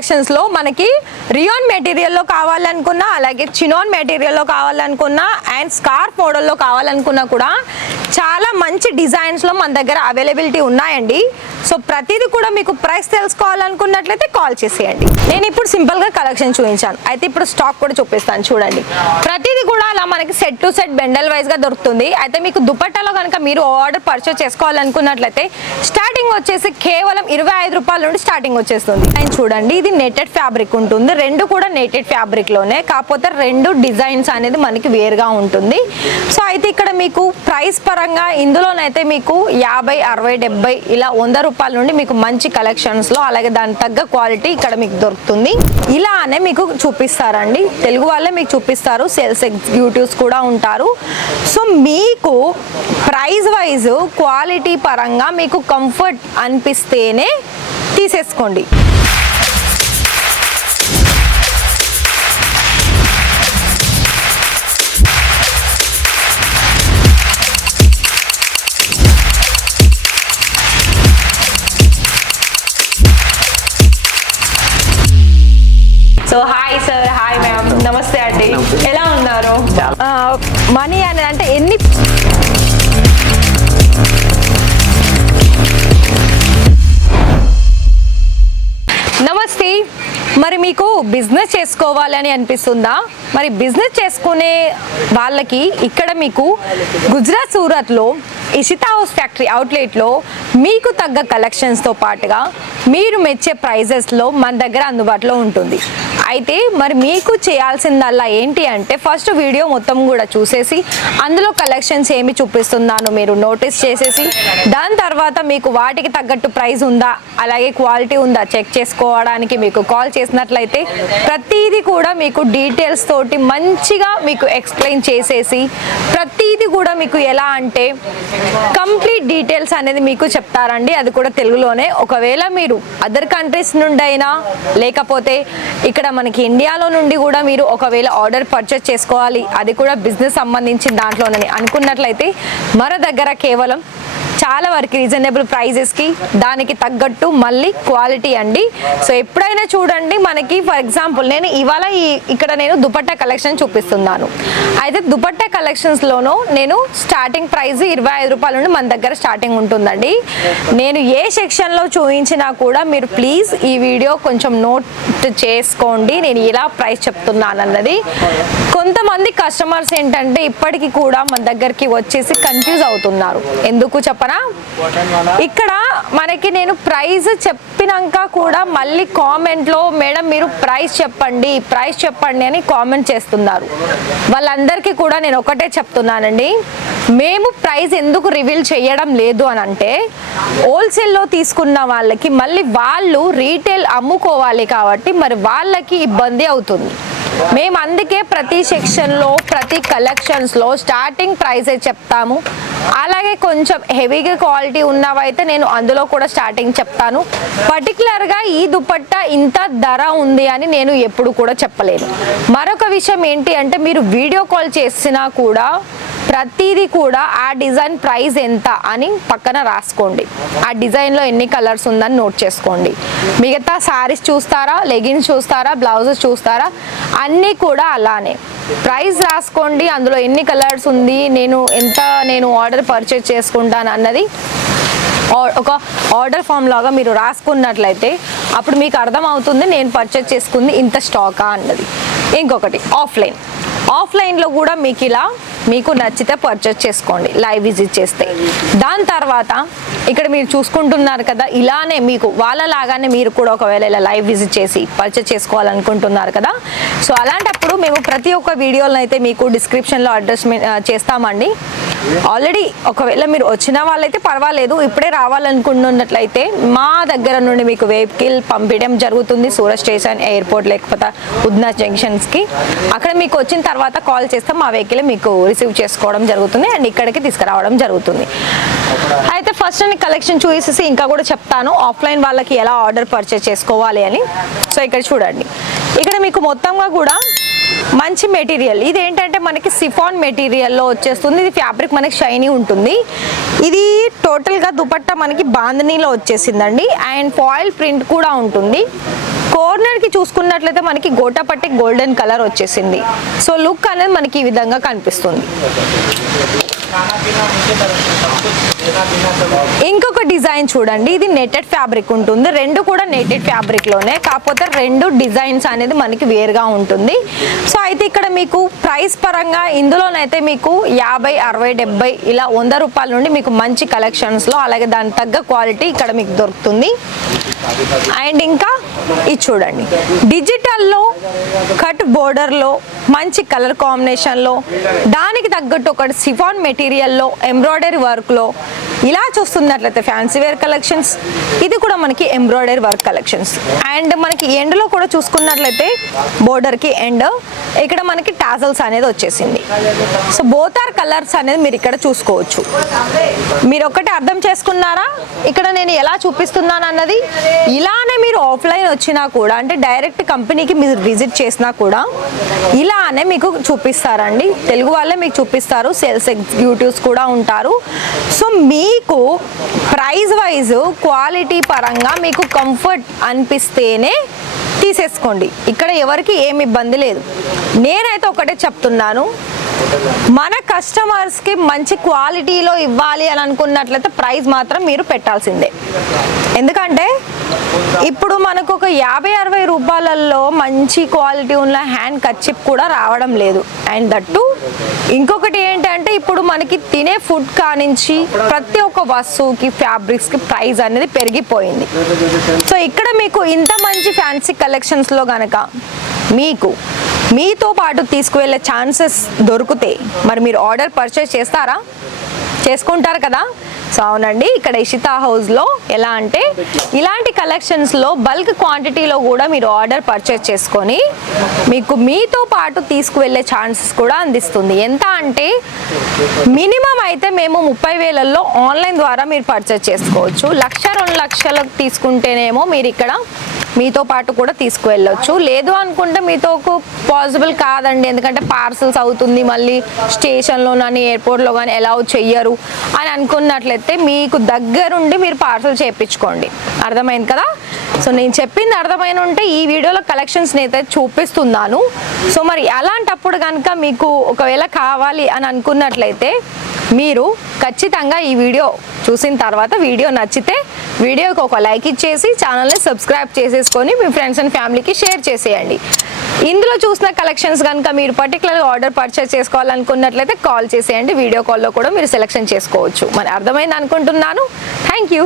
కలెక్షన్స్లో మనకి రియాన్ మెటీరియల్లో కావాలనుకున్నా, అలాగే చినాన్ మెటీరియల్లో కావాలనుకున్నా, అండ్ స్కార్ఫ్ మోడల్లో కావాలనుకున్నా కూడా చాలా మంచి డిజైన్స్లో మన దగ్గర అవైలబిలిటీ ఉన్నాయండి. సో ప్రతిదీ కూడా మీకు ప్రైస్ తెలుసుకోవాలనుకున్నట్లయితే కాల్ చేసేయండి. నేను ఇప్పుడు సింపుల్గా కలెక్షన్ చూపించాను, అయితే ఇప్పుడు స్టాక్ కూడా చూపిస్తాను. చూడండి, ప్రతిదీ కూడా అలా మనకి సెట్ టు సెట్ బెండల్ వైజ్గా దొరుకుతుంది. అయితే మీకు దుపట్టాలో కనుక మీరు ఆర్డర్ పర్చేస్ చేసుకోవాలనుకున్నట్లయితే స్టార్టింగ్ వచ్చేసి కేవలం 25 రూపాయల నుండి స్టార్టింగ్ వచ్చేస్తుంది. అండ్ చూడండి, ఇది నెటెడ్ ఫ్యాబ్రిక్ ఉంటుంది, రెండు కూడా నెటెడ్ ఫ్యాబ్రిక్లోనే, కాకపోతే రెండు డిజైన్స్ అనేది మనకి వేరుగా ఉంటుంది. సో అయితే ఇక్కడ మీకు ప్రైస్ పరంగా ఇందులోనైతే మీకు 50, 60, 70 ఇలా 100 రూపాయల నుండి మీకు మంచి కలెక్షన్స్లో, అలాగే దాని తగ్గ క్వాలిటీ ఇక్కడ మీకు దొరుకుతుంది. ఇలానే మీకు చూపిస్తారండి, తెలుగు వాళ్ళే మీకు చూపిస్తారు, సేల్స్ ఎగ్జిక్యూటివ్స్ కూడా ఉంటారు. సో మీకు ప్రైస్ వైజ్ క్వాలిటీ పరంగా మీకు కంఫర్ట్ అనిపిస్తేనే తీసేసుకోండి. So hi sir, hi ma'am, నమస్తే అండి, ఎలా ఉన్నారు? మనీ అని అంటే ఎన్ని నమస్తే. మరి మీకు బిజినెస్ చేసుకోవాలని అనిపిస్తుందా? మరి బిజినెస్ చేసుకునే వాళ్ళకి ఇక్కడ మీకు గుజరాత్ సూరత్లో ఇషితా హౌస్ ఫ్యాక్టరీ అవుట్లెట్లో మీకు తగ్గ కలెక్షన్స్తో పాటుగా మీరు మెచ్చే ప్రైజెస్లో మన దగ్గర అందుబాటులో ఉంటుంది. అయితే మరి మీకు చేయాల్సిందల్లా ఏంటి అంటే ఫస్ట్ వీడియో మొత్తం కూడా చూసేసి అందులో కలెక్షన్స్ ఏమి చూపిస్తున్నానో మీరు నోటీస్ చేసేసి దాని తర్వాత మీకు వాటికి తగ్గట్టు ప్రైస్ ఉందా, అలాగే క్వాలిటీ ఉందా చెక్ చేసుకోవడానికి మీకు కాల్ చేసినట్లయితే ప్రతిదీ కూడా మీకు డీటెయిల్స్ తోటి మంచిగా మీకు ఎక్స్ప్లెయిన్ చేసేసి ప్రతిదీ కూడా మీకు ఎలా అంటే కంప్లీట్ డీటెయిల్స్ అనేది మీకు చెప్తారండి, అది కూడా తెలుగులోనే. ఒకవేళ మీరు అదర్ కంట్రీస్ నుండి అయినా లేకపోతే ఇక్కడ మనకి ఇండియాలో నుండి కూడా మీరు ఒకవేళ ఆర్డర్ పర్చేస్ చేసుకోవాలి, అది కూడా బిజినెస్ సంబంధించిన దాంట్లోనని అనుకున్నట్లయితే మన దగ్గర కేవలం చాలా వరకు రీజనబుల్ ప్రైజెస్కి దానికి తగ్గట్టు మళ్ళీ క్వాలిటీ అండి. సో ఎప్పుడైనా చూడండి, మనకి ఫర్ ఎగ్జాంపుల్ నేను ఇవాళ ఇక్కడ నేను దుపట్టా కలెక్షన్ చూపిస్తున్నాను. అయితే దుపట్టా కలెక్షన్స్లోనూ నేను స్టార్టింగ్ ప్రైస్ 25 రూపాయల నుండి మన దగ్గర స్టార్టింగ్ ఉంటుందండి. నేను ఏ సెక్షన్లో చూపించినా కూడా మీరు ప్లీజ్ ఈ వీడియో కొంచెం నోట్ చేసుకోండి, నేను ఇలా ప్రైస్ చెప్తున్నాను అన్నది. కొంతమంది కస్టమర్స్ ఏంటంటే ఇప్పటికీ కూడా మన దగ్గరికి వచ్చేసి కన్ఫ్యూజ్ అవుతున్నారు. ఎందుకు చెప్పనా, ఇక్కడ మనకి నేను ప్రైస్ చెప్పినాక కూడా మళ్ళీ కామెంట్లో మేడం మీరు ప్రైస్ చెప్పండి అని కామెంట్ చేస్తున్నారు. వాళ్ళందరికీ కూడా నేను ఒకటే చెప్తున్నానండి, మేము ప్రైస్ ఎందుకు రివీల్ చేయడం లేదు అని అంటే హోల్సేల్లో తీసుకున్న వాళ్ళకి మళ్ళీ వాళ్ళు రీటైల్ అమ్ముకోవాలి కాబట్టి మరి వాళ్ళకి ఇబ్బంది అవుతుంది. మేము అందుకే ప్రతి సెక్షన్లో ప్రతి కలెక్షన్స్లో స్టార్టింగ్ ప్రైసే చెప్తాము. అలాగే కొంచెం హెవీగా క్వాలిటీ ఉన్నవైతే నేను అందులో కూడా స్టార్టింగ్ చెప్తాను. పర్టికులర్గా ఈ దుపట్టా ఇంత ధర ఉంది అని నేను ఎప్పుడు కూడా చెప్పలేను. మరొక విషయం ఏంటి అంటే మీరు వీడియో కాల్ చేసినా కూడా ప్రతిదీ కూడా ఆ డిజైన్ ప్రైస్ ఎంత అని పక్కన రాసుకోండి, ఆ డిజైన్లో ఎన్ని కలర్స్ ఉందని నోట్ చేసుకోండి. మిగతా శారీస్ చూస్తారా, లెగిన్స్ చూస్తారా, బ్లౌజెస్ చూస్తారా, అన్నీ కూడా అలానే ప్రైస్ రాసుకోండి, అందులో ఎన్ని కలర్స్ ఉంది, నేను ఆర్డర్ పర్చేస్ చేసుకుంటాను అన్నది ఒక ఆర్డర్ ఫామ్ లాగా మీరు రాసుకున్నట్లయితే అప్పుడు మీకు అర్థమవుతుంది నేను పర్చేస్ చేసుకుంది ఇంత స్టాకా అన్నది. ఇంకొకటి ఆఫ్లైన్లో కూడా మీకు ఇలా మీకు నచ్చితే పర్చేస్ చేసుకోండి లైవ్ విజిట్ చేస్తే. దాని తర్వాత ఇక్కడ మీరు చూసుకుంటున్నారు కదా, ఇలానే మీకు వాళ్ళలాగానే మీరు కూడా ఒకవేళ ఇలా లైవ్ విజిట్ చేసి పర్చేస్ చేసుకోవాలనుకుంటున్నారు కదా. సో అలాంటప్పుడు మేము ప్రతి ఒక్క వీడియోలో అయితే మీకు డిస్క్రిప్షన్లో అడ్రస్ చేస్తామండి. ఆల్రెడీ ఒకవేళ మీరు వచ్చిన వాళ్ళైతే పర్వాలేదు, ఇప్పుడే రావాలనుకుంటున్నట్లయితే మా దగ్గర నుండి మీకు వెహికల్ పంపించడం జరుగుతుంది సూరత్ స్టేషన్, ఎయిర్పోర్ట్, లేకపోతే ఉద్నా జంక్షన్స్కి. అక్కడ మీకు వచ్చిన తర్వాత కాల్ చేస్తే మా వెహికల్ మీకు రిసీవ్ చేసుకోవడం జరుగుతుంది అండ్ ఇక్కడికి తీసుకురావడం జరుగుతుంది. అయితే ఫస్ట్ నేను కలెక్షన్ చూసేసి ఇంకా కూడా చెప్తాను ఆఫ్లైన్ వాళ్ళకి ఎలా ఆర్డర్ పర్చేస్ చేసుకోవాలి అని. సో ఇక్కడ చూడండి, ఇక్కడ మీకు మొత్తంగా కూడా మంచి మెటీరియల్, ఇది ఏంటంటే మనకి సిఫాన్ మెటీరియల్లో వచ్చేస్తుంది. ఇది ఫ్యాబ్రిక్ మనకి షైనీ ఉంటుంది. ఇది టోటల్గా దుపట్టా మనకి బాందనీలో వచ్చేసిందండి అండ్ ఫాయిల్ ప్రింట్ కూడా ఉంటుంది. కార్నర్కి చూసుకున్నట్లయితే మనకి గోటాపట్టి గోల్డెన్ కలర్ వచ్చేసింది. సో లుక్ అనేది మనకి ఈ విధంగా కనిపిస్తుంది. ఇంకొక డిజైన్ చూడండి, ఇది నెటెడ్ ఫ్యాబ్రిక్ ఉంటుంది. రెండు కూడా నెటెడ్ ఫ్యాబ్రిక్ లోనే, కాకపోతే రెండు డిజైన్స్ అనేది మనకి వేరుగా ఉంటుంది. సో అయితే ఇక్కడ మీకు ప్రైస్ పరంగా ఇందులోనైతే మీకు 50, 60, 70 ఇలా 100 రూపాయల నుండి మీకు మంచి కలెక్షన్స్ లో, అలాగే దాని తగ్గ క్వాలిటీ ఇక్కడ మీకు దొరుకుతుంది. అండ్ ఇంకా ఇది చూడండి, డిజిటల్లో కట్ బోర్డర్లో మంచి కలర్ కాంబినేషన్లో, దానికి తగ్గట్టు ఒకటి సిఫాన్ మెటీరియల్లో ఎంబ్రాయిడరీ వర్క్లో ఇలా చూస్తున్నట్లయితే ఫ్యాన్సీ వేర్ కలెక్షన్స్. ఇది కూడా మనకి ఎంబ్రాయిడరీ వర్క్ కలెక్షన్స్. అండ్ మనకి ఎండ్లో కూడా చూసుకున్నట్లయితే బోర్డర్కి ఎండ్ ఇక్కడ మనకి టాజల్స్ అనేది వచ్చేసింది. సో బోత్ ఆర్ కలర్స్ అనేది మీరు ఇక్కడ చూసుకోవచ్చు. మీరు ఒకటి అర్థం చేసుకున్నారా ఇక్కడ నేను ఎలా చూపిస్తున్నాను అన్నది? ఇలానే మీరు ఆఫ్లైన్ వచ్చినా కూడా, అంటే డైరెక్ట్ కంపెనీకి మీరు విజిట్ చేసినా కూడా ఇలానే మీకు చూపిస్తారండి. తెలుగు వాళ్ళే మీకు చూపిస్తారు, సేల్స్ ఎగ్జిక్యూటివ్స్ కూడా ఉంటారు. సో మీకు ప్రైస్ వైజ్ క్వాలిటీ పరంగా మీకు కంఫర్ట్ అనిపిస్తేనే తీసేసుకోండి. ఇక్కడ ఎవరికి ఏమి ఇబ్బంది లేదు. నేనైతే ఒకటే చెప్తున్నాను, మన కస్టమర్స్కి మంచి క్వాలిటీలో ఇవ్వాలి అని అనుకున్నట్లయితే ప్రైస్ మాత్రం మీరు పెట్టాల్సిందే. ఎందుకంటే ఇప్పుడు మనకు ఒక 50-60 రూపాయలలో మంచి క్వాలిటీ ఉన్న హ్యాండ్ కర్చీఫ్ కూడా రావడం లేదు. అండ్ దట్టు ఇంకొకటి ఏంటంటే ఇప్పుడు మనకి తినే ఫుడ్ కానించి ప్రతి ఒక్క వస్తువుకి ఫ్యాబ్రిక్స్కి ప్రైస్ అనేది పెరిగిపోయింది. సో ఇక్కడ మీకు ఇంత మంచి ఫ్యాన్సీ కలెక్షన్స్లో కనుక మీకు మీతో పాటు తీసుకువెళ్ళే ఛాన్సెస్ దొరికితే మరి మీరు ఆర్డర్ పర్చేస్ చేస్తారా? చేసుకుంటారు కదా. సో అవునండి, ఇక్కడ ఇషితా హౌస్లో ఎలా అంటే ఇలాంటి కలెక్షన్స్లో బల్క్ క్వాంటిటీలో కూడా మీరు ఆర్డర్ పర్చేస్ చేసుకొని మీకు మీతో పాటు తీసుకువెళ్ళే ఛాన్సెస్ కూడా అందిస్తుంది. ఎంత అంటే మినిమం అయితే మేము 30,000లో ఆన్లైన్ ద్వారా మీరు పర్చేస్ చేసుకోవచ్చు. 1-2 లక్షలకు తీసుకుంటేనేమో మీరు ఇక్కడ మీతో పాటు కూడా తీసుకువెళ్ళొచ్చు. లేదు అనుకుంటే మీతో పాసిబుల్ కాదండి, ఎందుకంటే పార్సల్స్ అవుతుంది, మళ్ళీ స్టేషన్లో కానీ ఎయిర్పోర్ట్లో కానీ అలౌ చెయ్యరు అని అనుకున్నట్లయితే మీకు దగ్గరుండి మీరు పార్సల్ చేయించుకోండి. అర్థమైంది కదా. సో నేను చెప్పింది అర్థమైన ఉంటే ఈ వీడియోలో కలెక్షన్స్ అయితే చూపిస్తున్నాను. సో మరి అలాంటప్పుడు కనుక మీకు ఒకవేళ కావాలి అని అనుకున్నట్లయితే మీరు ఖచ్చితంగా ఈ వీడియో చూసిన తర్వాత వీడియో నచ్చితే వీడియోకి ఒక లైక్ ఇచ్చేసి ఛానల్ని సబ్స్క్రైబ్ చేసేసుకొని మీ ఫ్రెండ్స్ అండ్ ఫ్యామిలీకి షేర్ చేసేయండి. ఇందులో చూసిన కలెక్షన్స్ కనుక మీరు పర్టికులర్గా ఆర్డర్ పర్చేస్ చేసుకోవాలనుకున్నట్లయితే కాల్ చేసేయండి. వీడియో కాల్లో కూడా మీరు సెలెక్షన్ చేసుకోవచ్చు. మరి అర్థమైంది అనుకుంటున్నాను. Thank you.